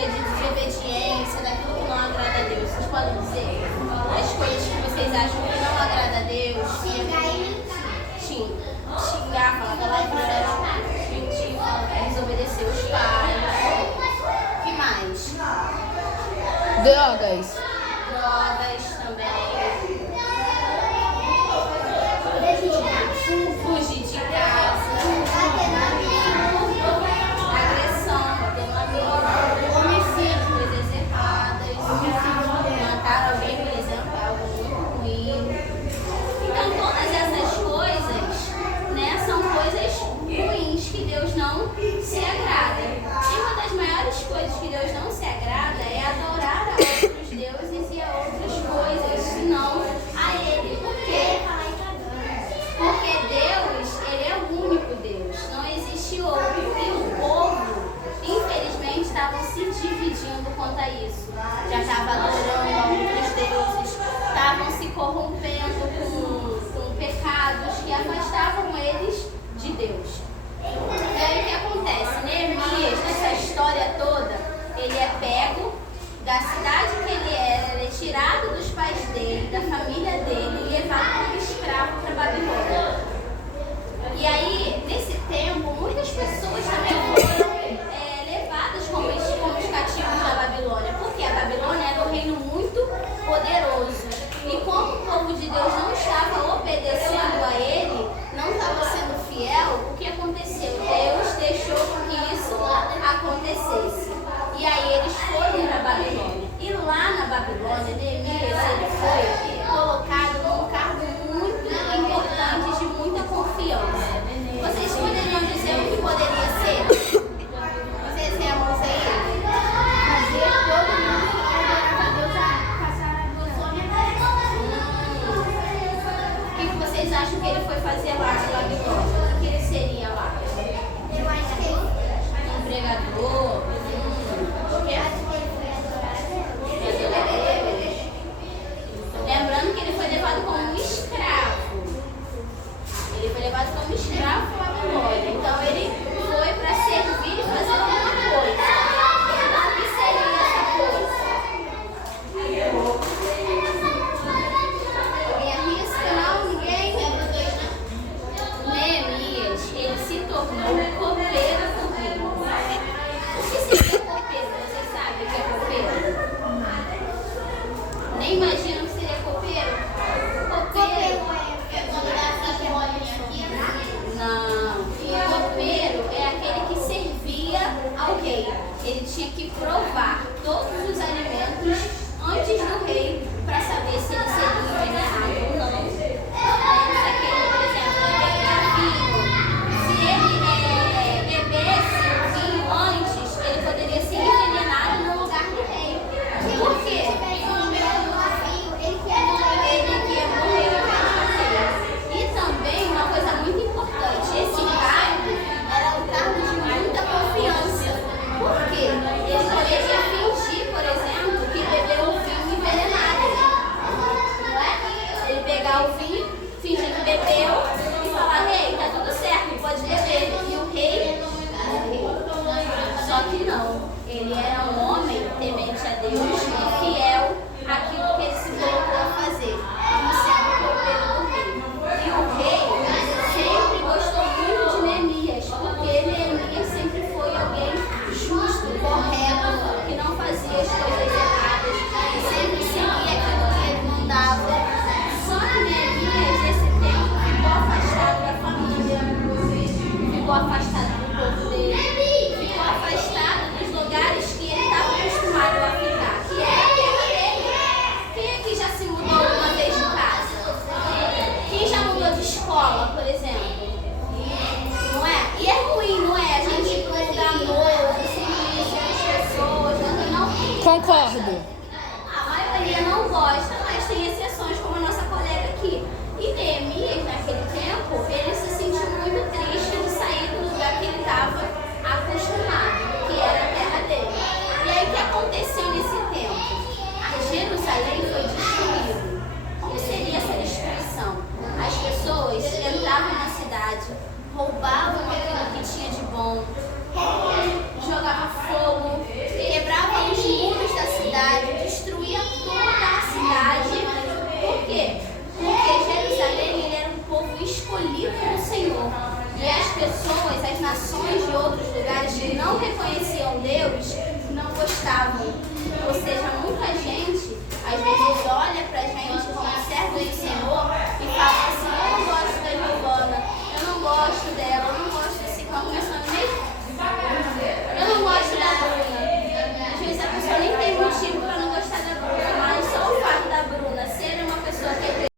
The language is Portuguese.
rebeldia, de desobediência, daquilo que não agrada a Deus. Vocês podem dizer as coisas que vocês acham que não agrada a Deus? Xingar, falar palavrão, mentir, desobedecer os pais. O que mais? Drogas. Drogas também. Fugir de casa. Agressão, bater no amigo. Homicídio, coisas erradas. Matar alguém, por exemplo, é algo muito ruim. Então, todas essas coisas, né, são coisas ruins que Deus não se agrada. E uma das maiores coisas que Deus não se agrada é adorar a outros deuses e a outras coisas, senão a Ele. Por quê? Porque Deus, Ele é o único Deus, não existe outro. E o povo, infelizmente, estavam se dividindo quanto a isso. Já estavam adorando a outros deuses, estavam se corrompendo com pecados que afastavam eles de Deus. E aí o que acontece? Neemias, nessa história toda, ele é pego da cidade que ele era, ele é tirado dos pais dele, da família dele e levado como escravo para Babilônia. E aí, nesse tempo, muitas pessoas também foram levadas como os cativos da Babilônia, porque a Babilônia era um reino muito poderoso. E como o povo de Deus não estava obedecendo a ele, não estava sendo fiel, o que aconteceu? Deus deixou que isso acontecesse. E aí eles foram para a Babilônia. E lá na Babilônia, Neemias, ele foi colocado num cargo muito importante, de muita confiança. Vocês poderiam dizer o que poderia ser? Os exemplos aí. Fazer todo mundo que adorava a Deus a passar a Babilônia. O que vocês acham que ele foi fazer lá na Babilônia? O que ele seria lá? Eu acho que um pregador. Lembrando que ele foi levado como um escravo. Ele foi levado como escravo para a Babilônia. Então ele foi para servir e fazer alguma coisa. O que seria essa coisa? Alguém arrisca? Não? Ninguém? Neemias, ele se tornou copeiro do rei. O que seria copeiro? Vocês sabem o que é copeiro? Nem imaginam que seria copeiro? Copeiro é quando dá essas bolinhas aqui. Não. Copeiro é aquele que servia ao rei. Ele tinha que provar todos os alimentos antes do rei para saber se ele seria envenenado ou não. Aquele, por exemplo, vai pegar vinho. Se ele bebesse o vinho antes, ele poderia ser envenenado no lugar do rei. Por quê? E também uma coisa muito importante, esse cargo era um cargo de muita confiança. Por quê? Ele poderia fingir, por exemplo, que bebeu um vinho envenenado. Não é? Ele pegar o vinho, fingir que bebeu e falar, rei, tá tudo certo, pode beber. E o rei morreu. Só que não. Ele era um homem temente a Deus e fiel àquilo que ele se colocou a fazer, como sendo o copeiro do rei. E o rei sempre gostou muito de Neemias, porque Neemias sempre foi alguém justo, correto, que não fazia as coisas erradas, e sempre seguia aquilo que ele mandava. Só que Neemias, nesse tempo, ficou afastado da família, ficou afastado do povo dele, ficou afastado dos lugares que ele estava acostumado a ficar, que era a terra dele. Quem aqui já se mudou uma vez de casa? Quem já mudou de escola, por exemplo? Não é? E é ruim, não é? A gente ir para um lugar novo, se conhecer as pessoas, não. Concordo.